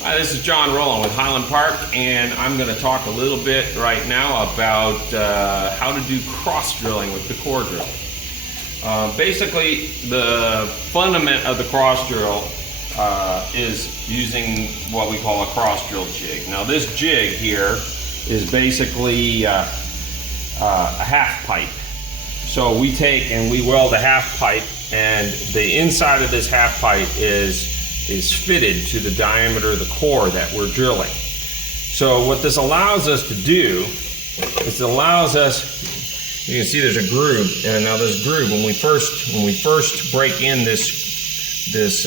Hi, this is John Rowland with Highland Park, and I'm going to talk a little bit right now about how to do cross drilling with the core drill. Basically, the fundament of the cross drill is using what we call a cross drill jig. Now, this jig here is basically a half pipe. So we take and we weld a half pipe, and the inside of this half pipe is fitted to the diameter of the core that we're drilling. So what this allows us to do is it allows us, you can see there's a groove, and now this groove, when we first break in this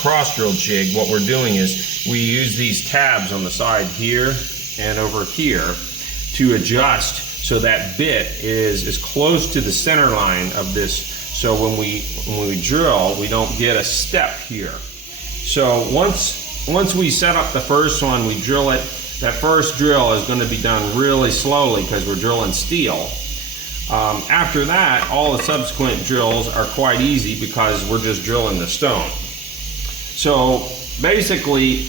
cross drill jig, what we're doing is we use these tabs on the side here and over here to adjust so that bit is as close to the center line of this, so when we drill, we don't get a step here. So once we set up the first one, we drill it. That first drill is going to be done really slowly because we're drilling steel. After that, all the subsequent drills are quite easy because we're just drilling the stone. So basically,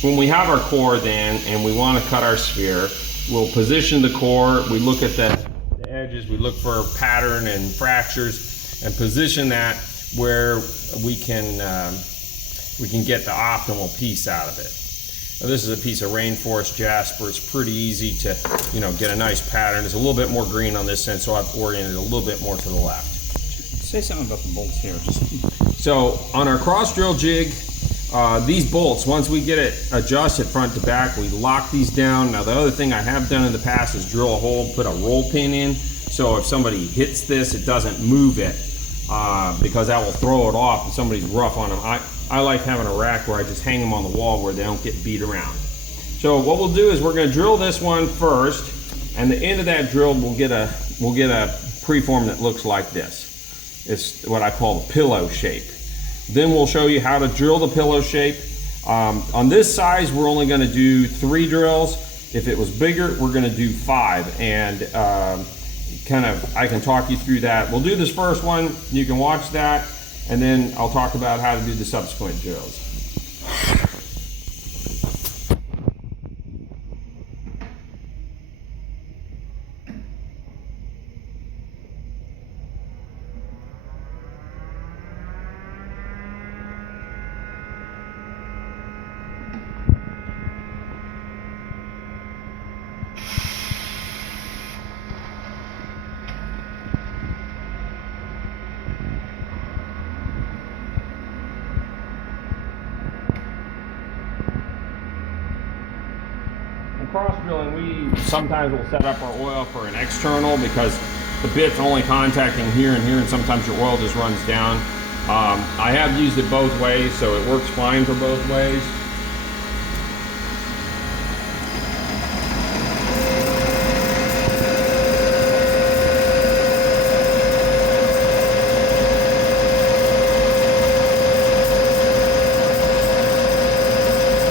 when we have our core then and we want to cut our sphere, we'll position the core, we look at the edges, we look for pattern and fractures, and position that where we can get the optimal piece out of it. Now, this is a piece of Rainforest Jasper. It's pretty easy to, get a nice pattern. There's a little bit more green on this end, so I've oriented it a little bit more to the left. Say something about the bolts here. So on our cross drill jig, these bolts, once we get it adjusted front to back, we lock these down. Now, the other thing I have done in the past is drill a hole, put a roll pin in, so if somebody hits this, it doesn't move it, because that will throw it off if somebody's rough on them. I like having a rack where I just hang them on the wall where they don't get beat around. So what we'll do is we're going to drill this one first, and the end of that drill we'll get a preform that looks like this. It's what I call the pillow shape. Then we'll show you how to drill the pillow shape. On this size, we're only going to do 3 drills. If it was bigger, we're going to do 5, and I can talk you through that. We'll do this first one. You can watch that, and then I'll talk about how to do the subsequent drills. Cross drilling, we sometimes will set up our oil for an external because the bit's only contacting here and here, and sometimes your oil just runs down. I have used it both ways, so it works fine for both ways.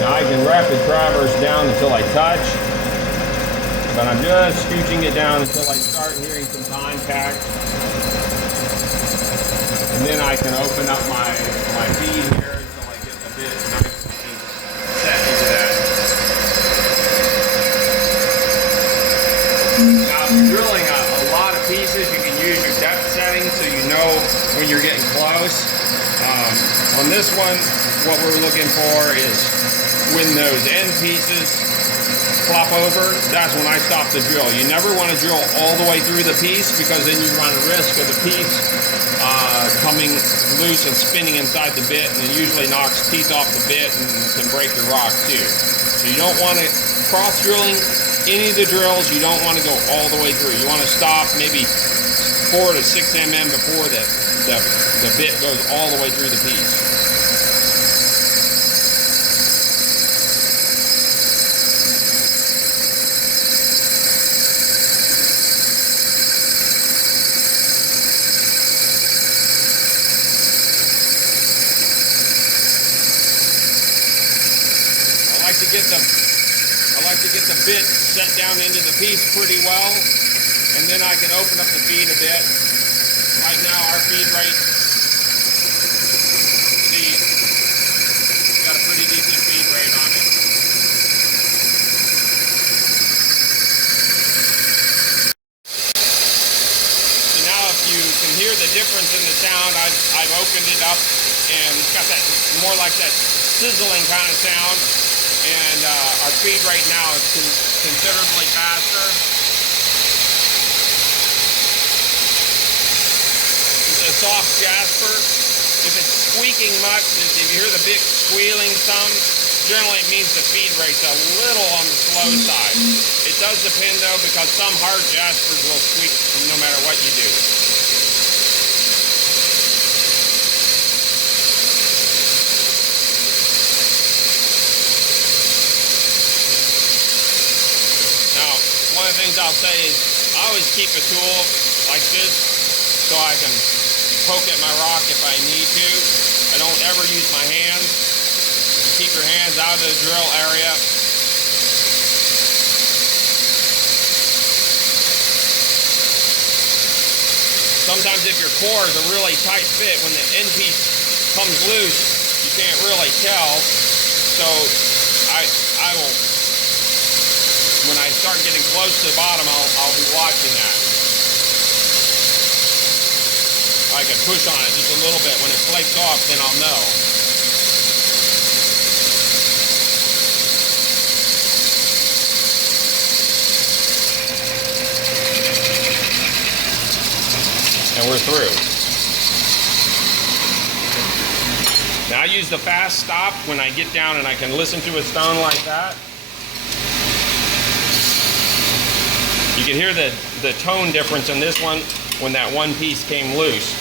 I can rapid traverse down until I touch, but I'm just scooching it down until I start hearing some contact, and then I can open up my feed here until I get the bit nicely set into that. Now, if you're drilling a lot of pieces, you can use your depth setting so you know when you're getting close. On this one, what we're looking for is when those end pieces flop over, that's when I stop the drill. You never want to drill all the way through the piece, because then you run a risk of the piece coming loose and spinning inside the bit, and it usually knocks teeth off the bit and can break your rock too. So you don't want to, cross drilling any of the drills, you don't want to go all the way through. You want to stop maybe 4 to 6 mm before the bit goes all the way through the piece. I like to get the bit set down into the piece pretty well, and then I can open up the feed a bit. Right now our feed rate, see, got a pretty decent feed rate on it. it up, and it's got that more like that sizzling kind of sound. And our feed rate now is considerably faster. It's a soft Jasper. If it's squeaking much, if you hear the big squealing some, generally it means the feed rate's a little on the slow side. It does depend though, because some hard Jaspers will squeak no matter what you do. Now, one of the things I'll say is I always keep a tool like this so I can poke at my rock if I need to. I don't ever use my hands. You keep your hands out of the drill area. Sometimes if your core is a really tight fit, when the end piece comes loose, you can't really tell. So I will, when I start getting close to the bottom, I'll be watching that. I can push on it just a little bit. When it flakes off, then I'll know. And we're through. Now I use the fast stop when I get down and I can listen to a stone like that. You can hear the tone difference in this one when that one piece came loose.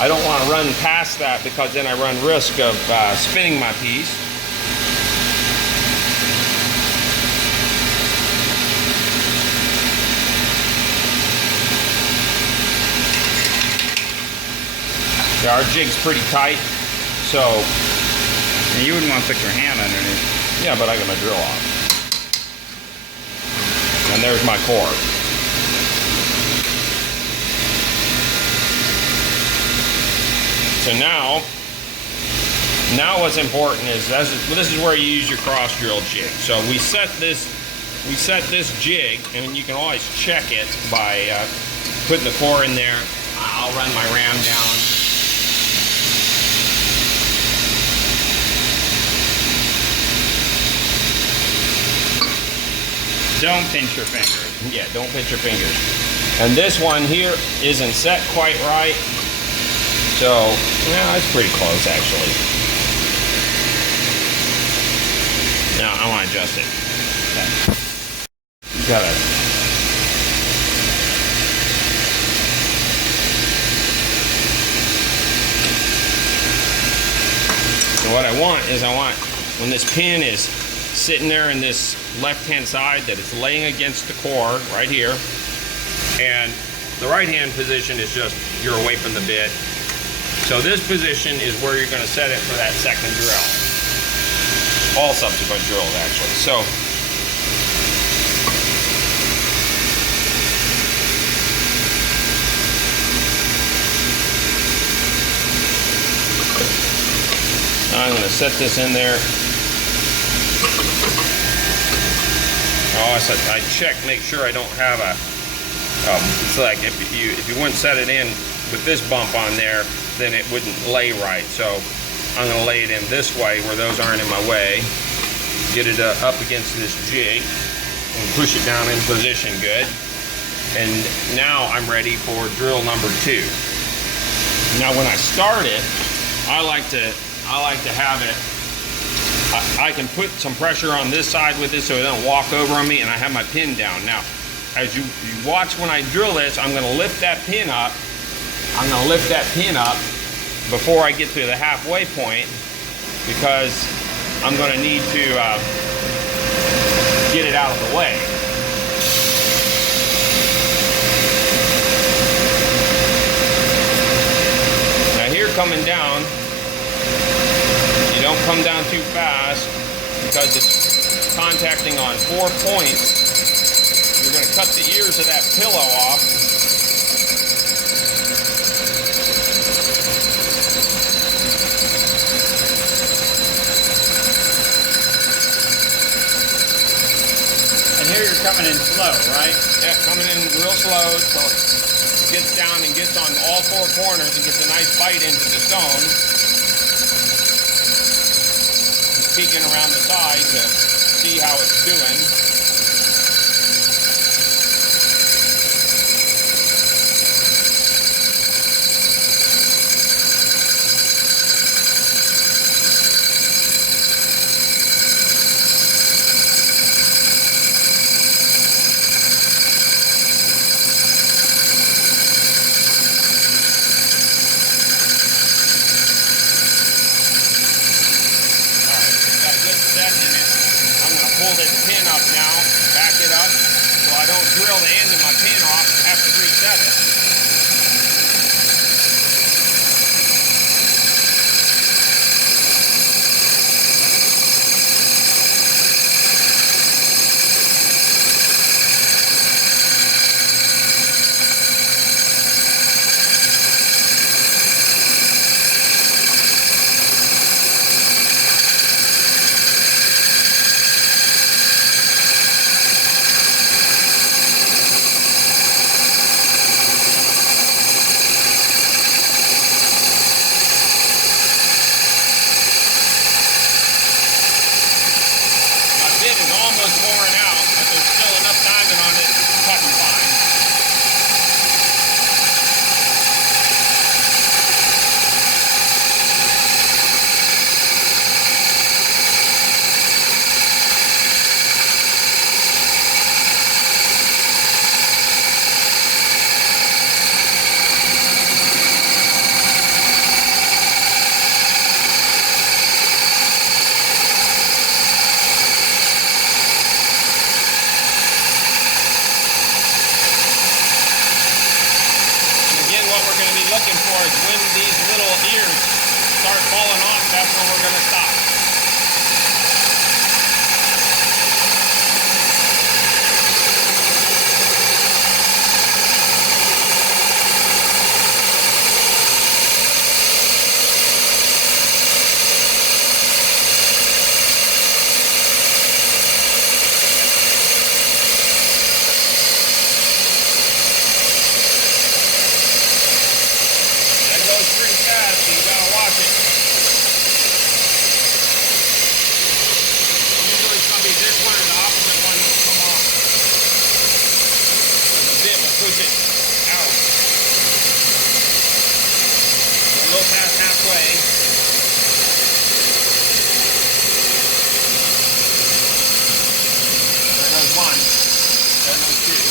I don't want to run past that because then I run risk of spinning my piece. Yeah, our jig's pretty tight, so... And you wouldn't want to put your hand underneath. Yeah, but I got my drill off. And there's my core. So now what's important is this is where you use your cross drill jig. So we set this jig, and you can always check it by putting the core in there. I'll run my ram down. Don't pinch your fingers. Yeah, don't pinch your fingers. And this one here isn't set quite right. So, yeah, it's pretty close actually. Now, I want to adjust it. Okay. You gotta... So what I want is when this pin is sitting there in this left-hand side, that it's laying against the core right here, and the right-hand position is just you're away from the bit. So this position is where you're going to set it for that second drill. All subsequent drills, actually. So I'm going to set this in there. Oh, I check, make sure I don't have a. It's like if you wouldn't set it in with this bump on there, then it wouldn't lay right. So I'm going to lay it in this way where those aren't in my way. Get it up against this jig and push it down in position good. And now I'm ready for drill number 2. Now when I start it, I like to have it. I can put some pressure on this side with it so it doesn't walk over on me, and I have my pin down. Now, as you watch when I drill this, I'm going to lift that pin up. I'm going to lift that pin up before I get to the halfway point, because I'm going to need to get it out of the way. Now here coming down, you don't come down too fast because it's contacting on 4 points. You're going to cut the ears of that pillow off. And here you're coming in slow, right? Yeah, coming in real slow so it gets down and gets on all 4 corners and gets a nice bite into the stone. peeking around the side to see how it's doing. Pull this pin up now, back it up, so I don't drill the end of my pin off and have to reset it. Worn out, but there's still enough diamond on it to cut and fine. Looking for is when these little ears start falling off, that's when we're going to stop. Push it out. A little past halfway. There goes one. There goes two.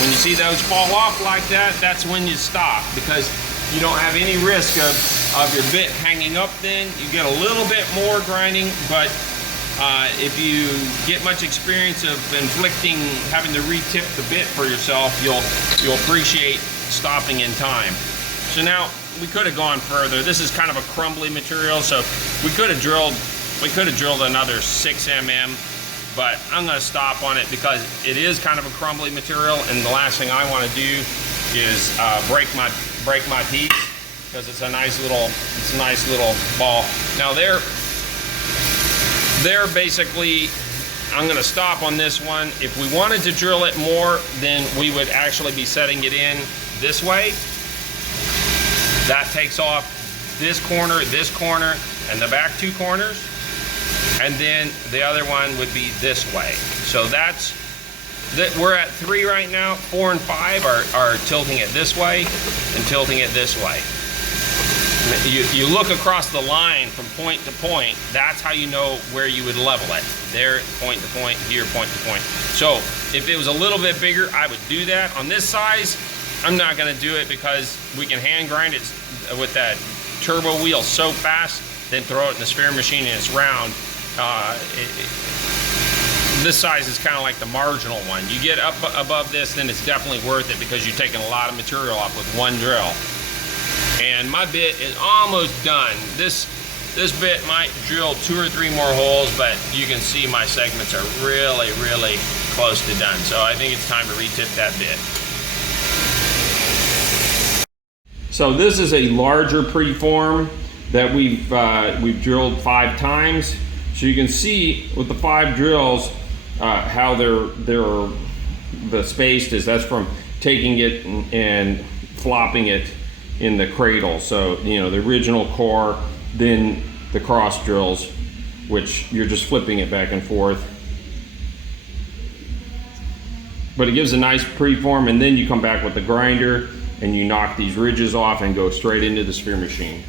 When you see those fall off like that, that's when you stop, because you don't have any risk of your bit hanging up then. You get a little bit more grinding, but if you get much experience of having to retip the bit for yourself, you'll appreciate stopping in time. So now we could have gone further. This is kind of a crumbly material, so we could have drilled another 6 mm, but I'm going to stop on it because it is kind of a crumbly material, and the last thing I want to do is break my piece, because it's a nice little ball. Now they're basically, I'm going to stop on this one. If we wanted to drill it more, then we would actually be setting it in this way. That takes off this corner, and the back 2 corners. And then the other one would be this way. So we're at 3 right now. 4 and 5 are tilting it this way and tilting it this way. You look across the line from point to point, that's how you know where you would level it. There, point to point, here, point to point. So if it was a little bit bigger, I would do that. On this size, I'm not gonna do it because we can hand grind it with that turbo wheel so fast, then throw it in the sphere machine and it's round. This size is kind of like the marginal one. You get up above this, then it's definitely worth it because you're taking a lot of material off with one drill. And my bit is almost done. This bit might drill 2 or 3 more holes, but you can see my segments are really, really close to done. So I think it's time to retip that bit. So this is a larger preform that we've drilled 5 times. So you can see with the 5 drills how the spaced is. That's from taking it and flopping it in the cradle. So, you know, the original core than the cross drills, which you're just flipping it back and forth. But it gives a nice preform, and then you come back with the grinder and you knock these ridges off and go straight into the sphere machine.